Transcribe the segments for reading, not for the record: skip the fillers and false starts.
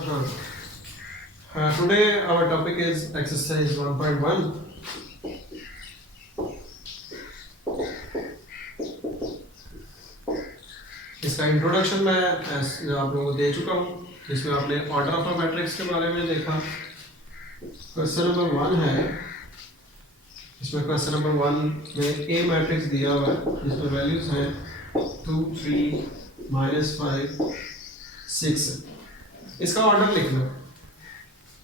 Today our topic is exercise 1.1. इसका introduction मैं आप लोगों को दे चुका हूँ, जिसमें आपने ऑर्डर ऑफ अ मैट्रिक्स के बारे में देखा। क्वेश्चन नंबर 1 है, इसमें क्वेश्चन नंबर 1 में ए मैट्रिक्स दिया हुआ है जिसमें वैल्यूज हैं 2, 3, -5, 6। इसका ऑर्डर लिखना।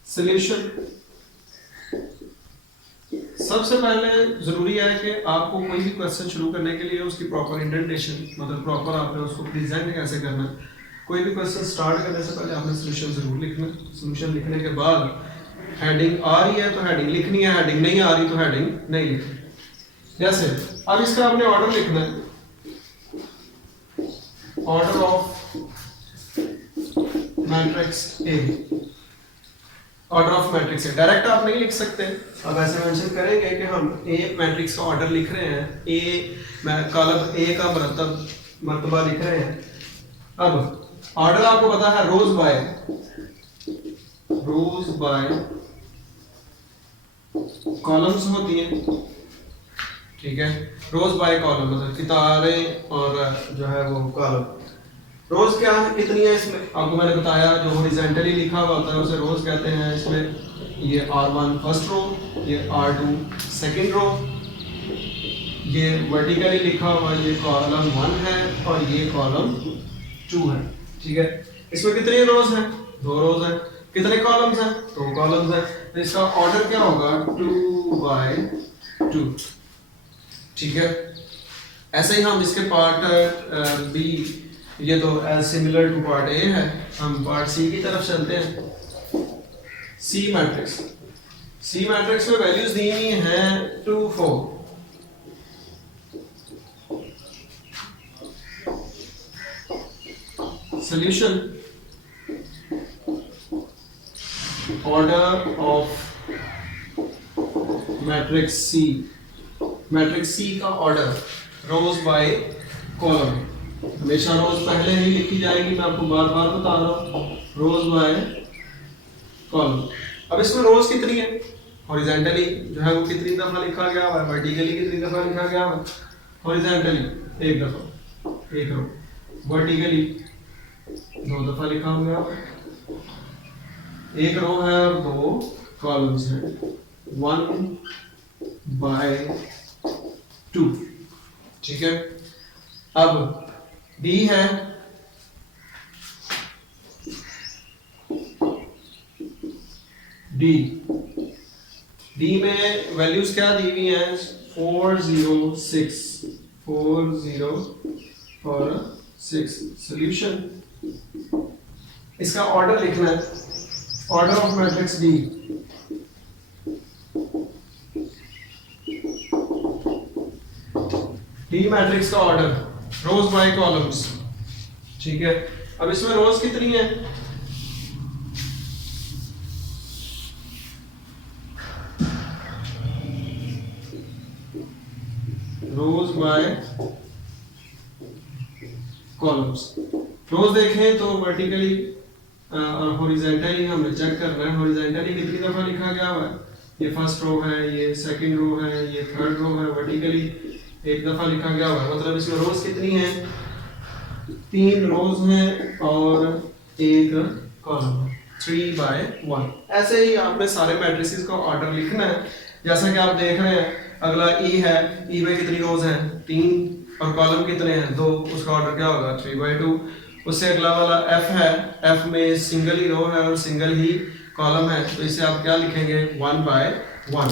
सॉल्यूशन, सबसे पहले जरूरी है कि आपको कोई भी क्वेश्चन शुरू करने के लिए उसकी प्रॉपर इंडेंटेशन, मतलब प्रॉपर आपने उसको प्रेजेंट कैसे करना है। कोई भी क्वेश्चन स्टार्ट करने से पहले आपने सॉल्यूशन जरूर लिखना। सॉल्यूशन लिखने के बाद हेडिंग आ रही है तो हेडिंग लिखनी है, हेडिंग नहीं आ रही तो हेडिंग नहीं लिखनी। जैसे अब इसका आपने ऑर्डर लिखना है, order of matrix A. Order of matrix है, डायरेक्ट आप नहीं लिख सकते। अब ऐसे मेंशन करेंगे कि हम ए मैट्रिक्स का ऑर्डर लिख रहे हैं, ए कॉलम ए का मर्तबा लिख रहे हैं। अब ऑर्डर आपको पता है रोज बाय कॉलम्स होती हैं, ठीक है। रोज बाय कॉलम मतलब कितारें और जो है वो कॉलम। रोज क्या है, कितनी है इसमें आपको मैंने बताया। जो हॉरिजॉन्टली लिखा हुआ होता है उसे रोज कहते हैं। इसमें ये R1 फर्स्ट रो, ये R2 सेकंड रो, ये वर्टिकली लिखा हुआ ये कॉलम 1 है और ये कॉलम 2 है, ठीक है। इसमें कितनी रोज हैं? 2 रोज हैं। कितने कॉलम्स हैं? 2 कॉलम्स हैं। तो इसका ऑर्डर क्या होगा? 2 by 2, ठीक है। ऐसे ही हम इसके पार्ट बी, ये तो as similar to part A है, हम पार्ट सी की तरफ चलते हैं। सी मैट्रिक्स, सी मैट्रिक्स में वैल्यूज दी हुई हैं 2, 4। Solution, order of matrix C. Matrix C का ऑर्डर रोज बाय कॉलम, हमेशा रोज पहले ही लिखी जाएगी। मैं आपको बार बार बता रहा हूँ, रोज बाय कॉलम। अब इसमें रोज कितनी है? हॉरिजॉन्टली जो है वो कितनी दफा लिखा गया हुआ है, वर्टिकली कितनी दफा लिखा गया हुआ है? हॉरिजॉन्टली 1 दफा, 1 रो। वर्टिकली 2 दफा लिखा गया है। 1 रो है और 2 कॉलम्स हैं। 1 by 2, ठीक है। अब डी है, डी में वैल्यूज क्या दी हुई हैं? 406, 406। सॉल्यूशन, इसका ऑर्डर लिखना है, order of matrix D. D matrix का ऑर्डर रोज बाय कॉलम्स, ठीक है। अब इसमें रोज कितनी है? रोज बाय कॉलम्स। रोज देखें तो वर्टिकली और हॉरिजॉन्टली हमें चेक करना है। हॉरिजॉन्टली कितनी दफा लिखा गया हुआ है? ये फर्स्ट रो है, ये सेकंड रो है, ये थर्ड रो है। वर्टिकली 1 दफा लिखा गया हुआ है, मतलब इसमें रोज कितनी है? 3 रोज हैं और 1 कॉलम है, 3 by 1। ऐसे ही आपने सारे मैट्रिसेस का ऑर्डर लिखना है। जैसा कि आप देख रहे हैं, अगला ई है, ई में कितनी रोज हैं? 3 और कॉलम कितने हैं? 2। उसका ऑर्डर क्या होगा? 3 by 2। उससे अगला वाला एफ है, एफ में सिंगल ही रो है और सिंगल ही कॉलम है, तो इसे आप क्या लिखेंगे? 1 by 1।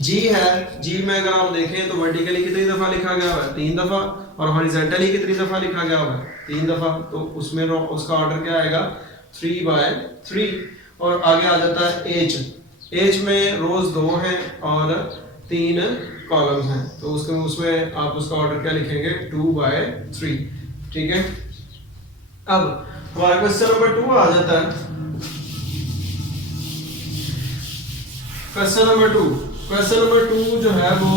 जी है, जी में अगर आप देखें तो वर्टिकली कितनी दफा लिखा गया हुआ है? 3 दफा। और हॉरिजॉन्टली कितनी दफा लिखा गया हुआ है? 3 दफा। तो उसमें उसका ऑर्डर क्या आएगा? 3 by 3। और आगे आ जाता है एच। एच में रोज 2 हैं और 3 कॉलम्स हैं, तो उसमें आप उसका ऑर्डर क्या लिखेंगे? 2 by 3, ठीक है। अब हमारा क्वेश्चन नंबर 2 आ जाता है। क्वेश्चन नंबर 2 जो है वो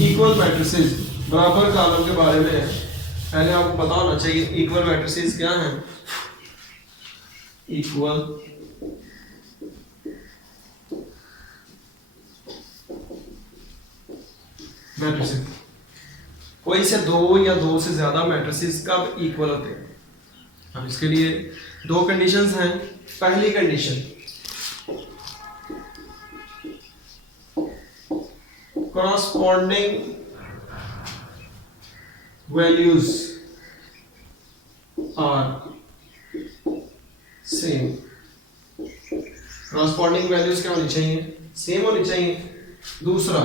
इक्वल मैट्रिसेस, बराबर कॉलम के बारे में है। पहले आपको पता होना चाहिए इक्वल मैट्रिसेस क्या हैं। इक्वल मैट्रिसेस, कोई से दो या दो से ज्यादा मैट्रिसेस कब इक्वल होते हैं। अब इसके लिए दो कंडीशंस हैं। पहली condition, corresponding values are same। corresponding values क्या होनी चाहिए, सेम होनी चाहिए। दूसरा,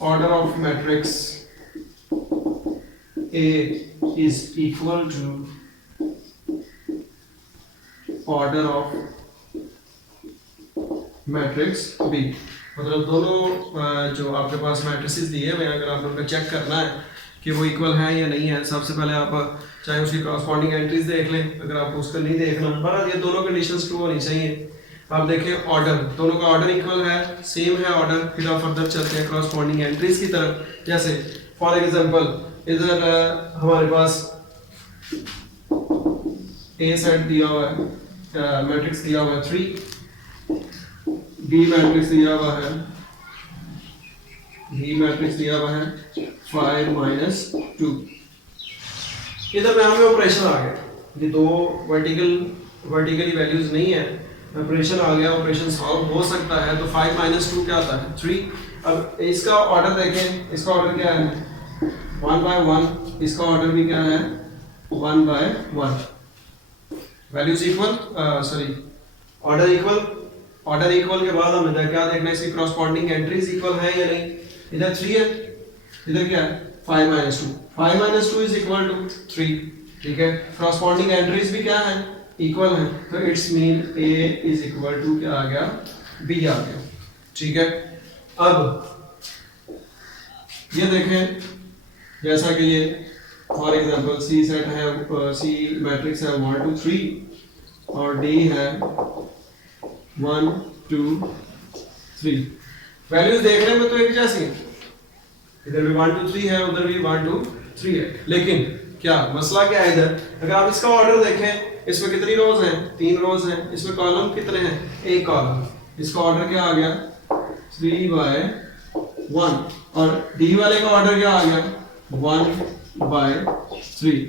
order of matrix A is equal to order of matrix B. मतलब दोनों जो आपके पास मैट्रिसेस दिए हुए हैं, अगर आप उनका चेक करना है कि वो इक्वल हैं या नहीं है, सबसे पहले आप चाहे उसकी कॉरस्पॉन्डिंग एंट्रीज देख लें, अगर आपको उसका नहीं देखना, बहरहाल ये दोनों कंडीशंस ट्रू होनी चाहिए। आप देखें ऑर्डर, दोनों का ऑर्डर इक्वल है, सेम है ऑर्डर, फिर आप फर्दर चलते हैं कॉरस्पॉन्डिंग एंट्रीज की तरफ। जैसे फॉर एग्जांपल इधर हमारे पास ए सेट दिया हुआ है, मैट्रिक्स दिया हुआ है 3, बी मैट्रिक्स दिया हुआ है, बी मैट्रिक्स दिया हुआ है 5 - 2। इधर में हमें ऑपरेशन आ गया, ये दो वर्टिकली वैल्यूज नहीं है, ऑपरेशन आ गया, ऑपरेशन सॉल्व हो सकता है। तो 5 - 2 क्या आता है 3। अब इसका ऑर्डर देखें, इसका ऑर्डर क्या है 1/1, इसका ऑर्डर भी क्या है 1/1। Values equal, sorry order equal, order equal के बाद हमें क्या देखना है, इसकी कॉरस्पॉन्डिंग एंट्रीज इक्वल है या नहीं। इधर 3 है, इधर क्या है 5 - 2, 5 - 2 इज इक्वल टू 3, ठीक है। कॉरस्पॉन्डिंग एंट्रीज भी क्या है इक्वल है, तो it's mean A is equal to क्या आ गया B आ गया, ठीक है। अब ये देखें, जैसा कि ये फॉर एग्जांपल C सेट है, C मैट्रिक्स है 1 2 3 और D है 1 2 3। वैल्यूज देखने में तो एक जैसी है, इधर भी 1 2 3 है, उधर भी 1 2 3 है, लेकिन क्या मसला क्या है इधर, अगर आप इसका ऑर्डर देखें, इसमें कितनी रोज हैं 3 रोज हैं, इसमें कॉलम कितने हैं 1 कॉलम, इसका ऑर्डर क्या आ गया 3/1 और डी वाले का ऑर्डर क्या आ गया 1/3,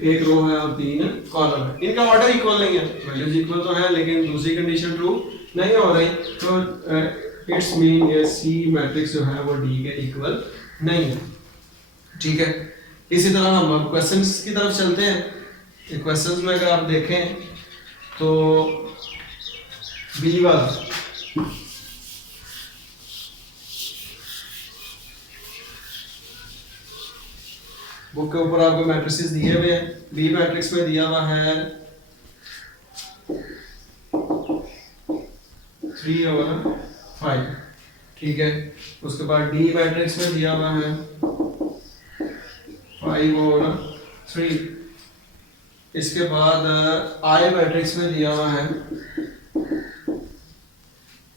1 रो है और 3 कॉलम है। इनका ऑर्डर इक्वल नहीं है, वैल्यूज इक्वल तो है लेकिन दूसरी कंडीशन ट्रू नहीं हो रही, तो इट्स मीन ये सी मैट्रिक्स जो है वो डी के इक्वल नहीं है, ठीक है। इसी तरह हम क्वेश्चंस की तरफ चलते हैं। क्वेश्चंस में अगर आप देखें तो बी वाला, बुक के ऊपर आपको मैट्रिसेस दिए हुए हैं। बी मैट्रिक्स में दिया हुआ है 3 और 5, ठीक है। उसके बाद डी मैट्रिक्स में दिया हुआ है 5 और 3। इसके बाद आई मैट्रिक्स में दिया हुआ है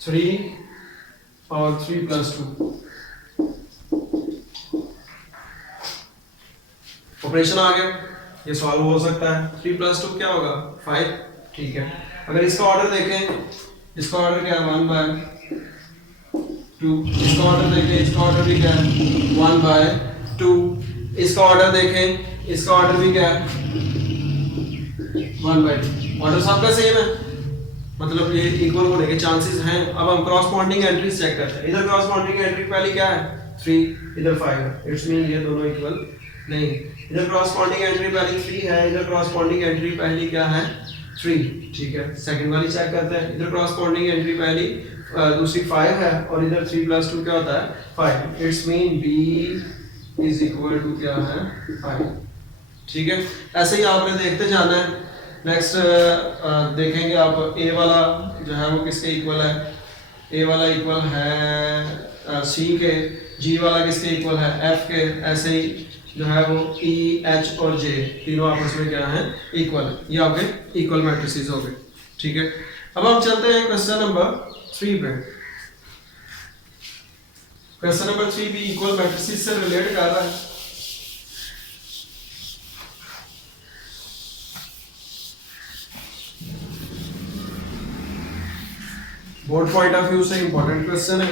3 और 3+2। ऑपरेशन आ गया, ये सॉल्व हो सकता है। 3+2 क्या होगा 5, ठीक है। अगर इसका ऑर्डर देखें, इसका ऑर्डर क्या है 1/2, इसका ऑर्डर देखें, इसका ऑर्डर भी क्या है 1/2, इसका ऑर्डर देखें, इसका ऑर्डर भी क्या है 1/2। ऑर्डर सबका सेम है, मतलब ये इक्वल होने के चांसेस हैं। अब हम क्रॉसपॉन्डिंग एंट्रीज चेक करते हैं। इधर क्रॉसपॉन्डिंग एंट्री पहली क्या है 3, इधर 5 है, इट्स मीन ये दोनों इक्वल नहीं। इधर क्रॉसपॉन्डिंग एंट्री पहली 3 है, इधर क्रॉसपॉन्डिंग एंट्री पहली क्या है 3, ठीक है। सेकंड वाली चेक करते हैं। इधर क्रॉसपॉन्डिंग एंट्री पहली दूसरी 5 है और इधर 3+2 क्या होता है 5, it's mean B is equal to क्या है 5, ठीक है। ऐसे ही आपने देखते जाना है। नेक्स्ट देखेंगे आप ए वाला जो है वो किसके इक्वल है, ए वाला इक्वल है सी के, जी वाला किसके इक्वल है एफ के। ऐसे ही जो है वो ई एच और जे तीनों आपस में क्या है इक्वल है, ये आपके इक्वल मैट्रिसेस हो गए, ठीक है। अब हम चलते हैं क्वेश्चन नंबर 3 पे। क्वेश्चन नंबर 3 भी इक्वल मैट्रिसेस से रिलेट कर रहा है। बोर्ड पॉइंट ऑफ व्यू से इंपॉर्टेंट क्वेश्चन है।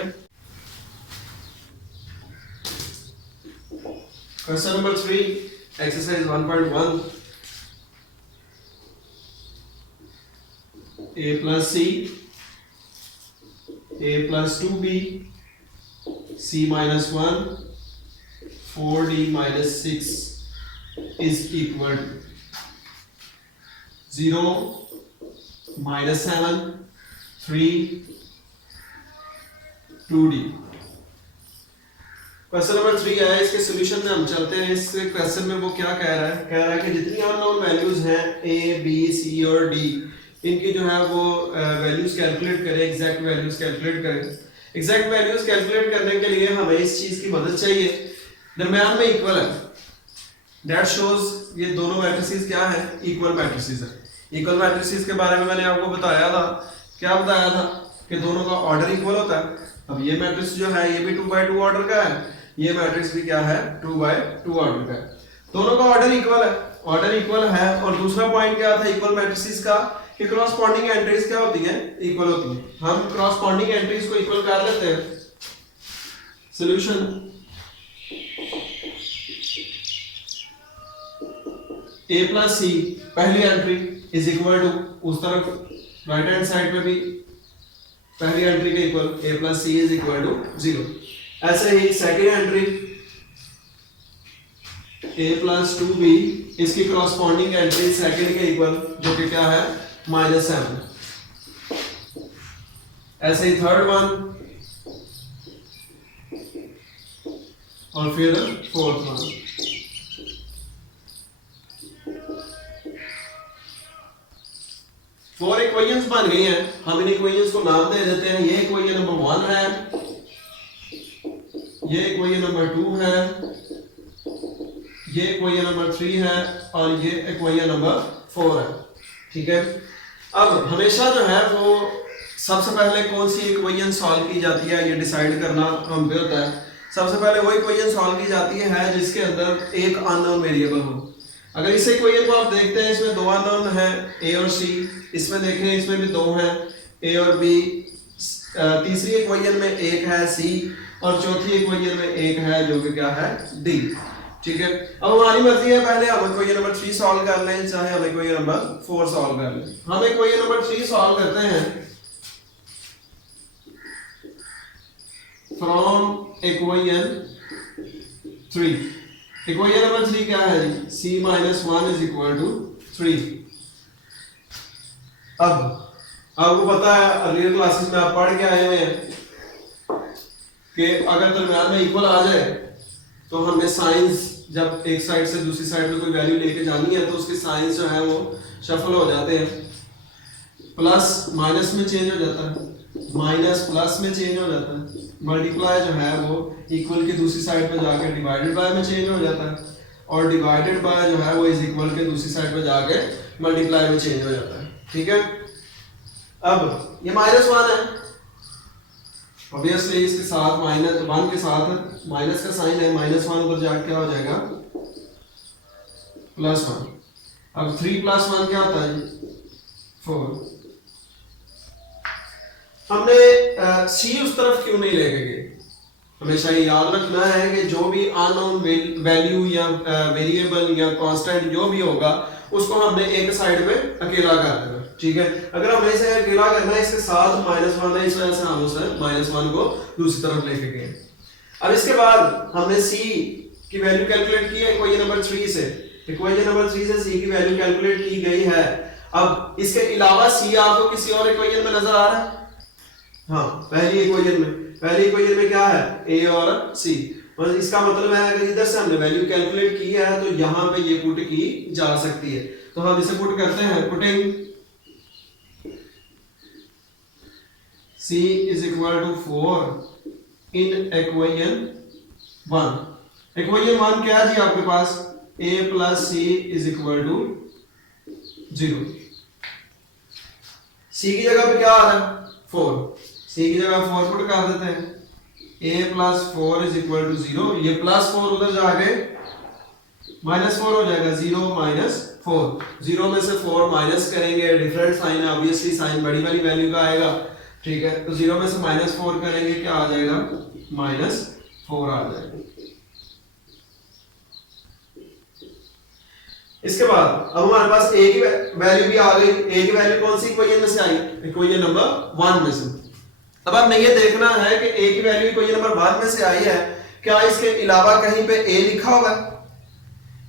Question number 3 exercise 1.1 a plus c a plus 2b c minus 1 4d minus 6 is equal to 0 minus 7 3 2d। Question number 3 है, इसके solution में हम चलते हैं। इस क्वेश्चन में वो क्या कह रहा है कि जितनी अननोन वैल्यूज हैं a b c और d, इनकी जो है वो वैल्यूज कैलकुलेट करें, एग्जैक्ट वैल्यूज कैलकुलेट करें। एग्जैक्ट वैल्यूज कैलकुलेट करने के लिए हमें इस चीज की मदद चाहिए, दरमियान में इक्वल है। दैट शोज ये दोनों मैट्रिसेस क्या है, इक्वल मैट्रिसेस है। इक्वल मैट्रिसेस के बारे में मैंने आपको बताया था, क्या बताया था कि दोनों का ऑर्डर इक्वल होता है। अब ये मैट्रिक्स जो है ये भी 2/2 ऑर्डर का है, ये मैट्रिक्स भी क्या है 2/2 ऑर्डर का है। दोनों का ऑर्डर इक्वल है, ऑर्डर इक्वल है। और दूसरा पॉइंट क्या था इक्वल मैट्रिसेस का, कि क्रॉसपोंडिंग एंट्रीज क्या होती हैं, इक्वल होती हैं। हम क्रॉसपोंडिंग एंट्रीज को इक्वल कर लेते हैं। सॉल्यूशन a प्लस सी पहली एंट्री इज इक्वल टू, उस तरफ राइट हैंड साइड पे भी पहली एंट्री के equal a plus C is equal to 0। ऐसे ही second entry a plus 2b, इसकी क्रॉसपोंडिंग एंट्री सेकेंड के इक्वल जो कि क्या है -7। ऐसे ही थर्ड वन और फिर फोर्थ वन। फोर इक्वेशंस बन गई हैं, हम इन इक्वेशंस को नाम दे देते हैं। ये इक्वेशन नंबर 1 है, ये इक्वेशन नंबर 2 है, ये इक्वेशन नंबर 3 है और ये इक्वेशन नंबर 4 है। ठीक है, अब हमेशा जो है वो सबसे पहले कौन सी इक्वेशन सॉल्व की जाती है ये डिसाइड करना हम पे होता है। सबसे पहले वो इक्वेशन सॉल्व की जाती है जिसके अंदर एक अननोन वेरिएबल हो। अगर इस इक्वेशन को आप देखते हैं, इसमें 2 अननोन हैं a और c, इसमें देखें इसमें भी 2 हैं a और b, तीसरी इक्वेशन में एक है c और चौथी इक्वेशन में एक है जो कि क्या है d। ठीक है, अब हमारी मर्जी है, पहले हम इक्वेशन नंबर 3 सॉल्व कर लें, चाहे हम इक्वेशन नंबर 4 सॉल्व कर लें। हम इक्वेशन नंबर 3 सॉल्व करते हैं फ्रॉम इक्वेशन 3। इक्वेशन नंबर 3 क्या है जी, c minus 1 is equal to 3। अब आपको पता है अर्लियर क्लासेस में आप पढ़ के आए हुए हैं कि अगर दरम्यान में इक्वल आ जाए तो हमें साइंस, जब एक साइड से दूसरी साइड में कोई वैल्यू लेके जानी है तो उसके साइंस जो है वो शफल हो जाते हैं। प्लस माइनस में चेंज हो जाता है, माइनस प्लस में चेंज हो जाता है, मल्टीप्लाई जो है वो इक्वल की दूसरी साइड पे जाके डिवाइडेड बाय में चेंज हो जाता है, और डिवाइडेड बाय जो है वो इज इक्वल के दूसरी साइड पे जाके मल्टीप्लाई में चेंज हो जाता है। ठीक है, अब ये -1 है, ऑब्वियसली इसके साथ -1 के साथ माइनस का साइन है, -1 उधर जाके क्या हो जाएगा +1। अब 3 + 1 क्या होता है 4। हमने c उस तरफ क्यों नहीं लेके गए, हमेशा ये याद रखना है कि जो भी अननोन वैल्यू या वेरिएबल या कांस्टेंट जो भी होगा उसको हमने एक साइड पे अकेला कर देना। ठीक है, अगर हमने इसे अकेला करना है, इसके साथ -1 है, इस वजह से हम उसे -1 को दूसरी तरफ लेके गए। अब इसके बाद हमने c की वैल्यू कैलकुलेट की है इक्वेशन नंबर 3 से। इक्वेशन नंबर 3 से c की वैल्यू कैलकुलेट की गई है। अब इसके अलावा c आपको किसी और इक्वेशन में नजर आ रहा है? हाँ, पहली इक्वेशन में क्या है a और c, और इसका मतलब है अगर इधर से हमने वैल्यू कैलकुलेट की है तो यहाँ पे ये पुट की जा सकती है। तो हम इसे पुट करते हैं, putting c is equal to 4 in equation 1। Equation 1 क्या है जी आपके पास, a plus c is equal to 0। c की जगह पे क्या आ रहा है 4, c की जगह 4 पुट कर देते हैं, a plus 4 is equal to 0। ये +4 उधर जाके -4 हो जाएगा, 0 - 4। 0 में से 4 माइनस करेंगे, डिफरेंट साइन है, ऑब्वियसली साइन बड़ी वाली वैल्यू का आएगा, ठीक है, तो 0 में से -4 करेंगे क्या आ जाएगा, -4 आ जाएगा। इसके बाद अब हमारे पास a की वैल्यू भी आ गई। a की वैल्यू कौन सी इक्वेशन में से आई, इक्वेशन नंबर 1 में से। अब हमें ये देखना है कि a की वैल्यू इक्वेशन नंबर 1 में से आई है, क्या इसके अलावा कहीं पे a लिखा हुआ है,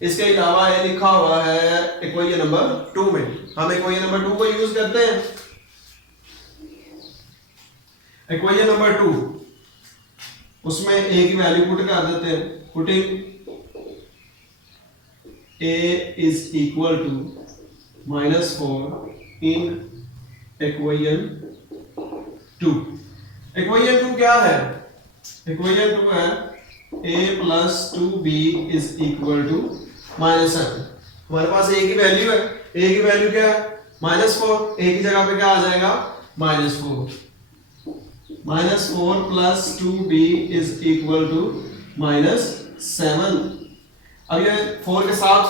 इसके अलावा a लिखा हुआ है इक्वेशन नंबर 2 में। हम इक्वेशन नंबर 2 को यूज करते हैं। इक्वेशन नंबर 2 उसमें a की वैल्यू पुट कर देते हैं। Putting a is equal to -4 in equation 2। equation 2 क्या है, equation 2 है a plus 2b is equal to -7। हमारे पास a की वैल्यू है, a की वैल्यू क्या है, -4, a की जगह पे क्या आ जाएगा, -4। -4 plus 2b is equal to -7। अब ये 4 के साथ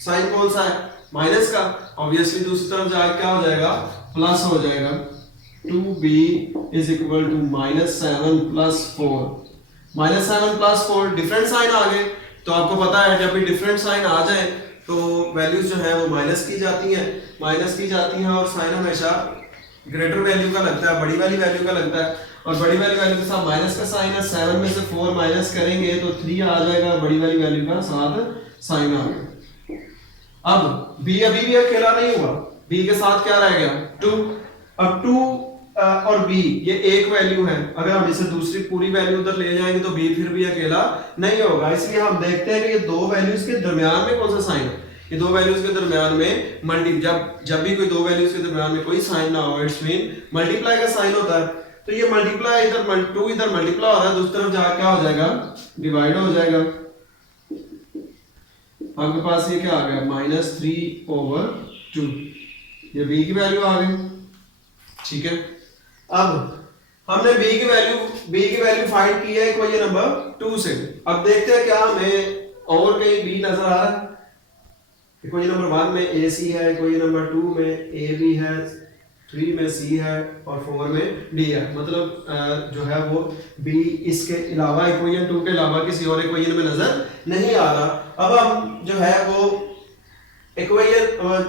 साइन कौन सा है, माइनस का, ऑब्वियसली दूसरी तरफ जाके क्या हो जाएगा, प्लस हो जाएगा। 2b is equal to -7 plus 4। -7 plus 4 different sign आ गए, तो आपको पता है जब भी डिफरेंट साइन आ जाए तो वैल्यूज जो है वो माइनस की जाती हैं और साइन हमेशा ग्रेटर वैल्यू का लगता है, बड़ी वाली वैल्यू का लगता है, और बड़ी वाली वैल्यू के साथ माइनस का साइन है। 7 में से 4 माइनस करेंगे तो 3 आ जाएगा, बड़ी वाली वैल्यू का साथ साइन आ गया। अब b अभी भी अकेला नहीं हुआ, b के साथ क्या रह गया, 2। अब 2 और b ये एक वैल्यू है, अगर हम इसे दूसरी पूरी वैल्यू उधर ले जाएंगे तो b फिर भी अकेला नहीं होगा। इसलिए हम देखते हैं कि ये दो वैल्यूज के दरमियान में कौन सा साइन है। ये दो वैल्यूज के दरमियान में जब भी कोई दो वैल्यूज के दरमियान में कोई साइन ना हो, इट्स मीन मल्टीप्लाई का साइन होता है। तो ये मल्टीप्लाई इधर 2 इधर मल्टीप्लाई हो रहा है, दूसरी तरफ जाकर क्या हो जाएगा, डिवाइड हो जाएगा। आपके पास ये क्या आ गया, -3/2। ये b की वैल्यू आ गई, ठीक है। अब हमने b की वैल्यू फाइंड की है इक्वेशन नंबर 2 से। अब देखते हैं क्या हमें और कहीं b नजर आ रहा है। इक्वेशन नंबर 1 में ac है, इक्वेशन नंबर 2 में ab है, 3 में c है और 4 में d है। मतलब जो है वो b इसके अलावा इक्वेशन 2 के अलावा किसी और इक्वेशन में नजर नहीं आ रहा। अब हम जो है वो इक्वेशन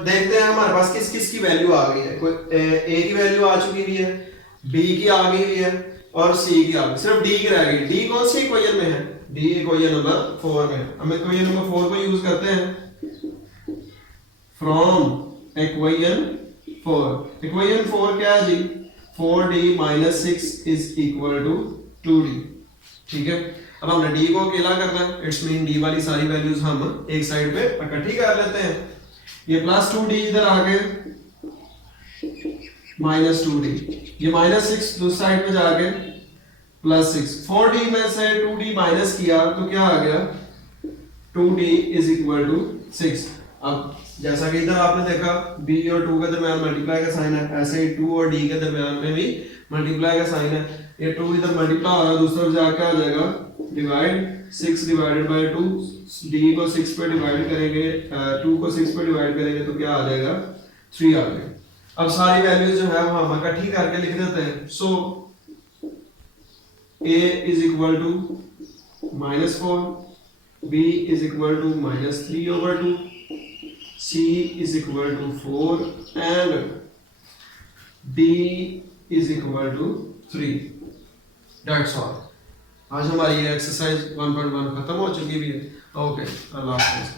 देखते हैं हमारे पास किस किस की वैल्यू आ गई है। a की वैल्यू आ चुकी हुई है, b की आ गई हुई है और c की आ गई, सिर्फ d की रह गई। d कौन सी इक्वेशन में है, d इक्वेशन नंबर 4 में। हम इक्वेशन नंबर 4 को यूज करते हैं। फ्रॉम इक्वेशन 4, इक्वेशन 4 क्या है जी, 4d - 6 is equal to 2d। ठीक है, अब हमने d को अकेला करना है, इट्स मीन d वाली सारी वैल्यूज हम एक साइड पे इकट्ठी कर लेते हैं। ये +2d इधर आ गए, -2d, ये -6 दूसरी साइड पे जाके +6। 4d में से 2d माइनस किया तो क्या आ गया, 2d is equal to 6। अब जैसा कि इधर आपने देखा b और 2 के दरमियान मल्टीप्लाई का साइन है, ऐसे ही 2 और d के दरमियान में भी मल्टीप्लाई का साइन है। ये 2 इधर मल्टीप्लाई हो रहा है, दूसरी तरफ जाके आ जाएगा डिवाइड, 6 डिवाइडेड बाय 2, d को 6 पे डिवाइड करेंगे, 2 को 6 पे डिवाइड करेंगे तो क्या आ जाएगा, 3 आ जाएगा। अब सारी वैल्यूज जो है वो हम इकट्ठी करके लिख देते हैं। सो a is equal to -4, b is equal to -3/2, c is equal to 4 and d is equal to 3। That's all। आज हमारी ये एक्सरसाइज 1.1 खत्म हो चुकी भी है। ओके, अल्लाह हाफ़िज़।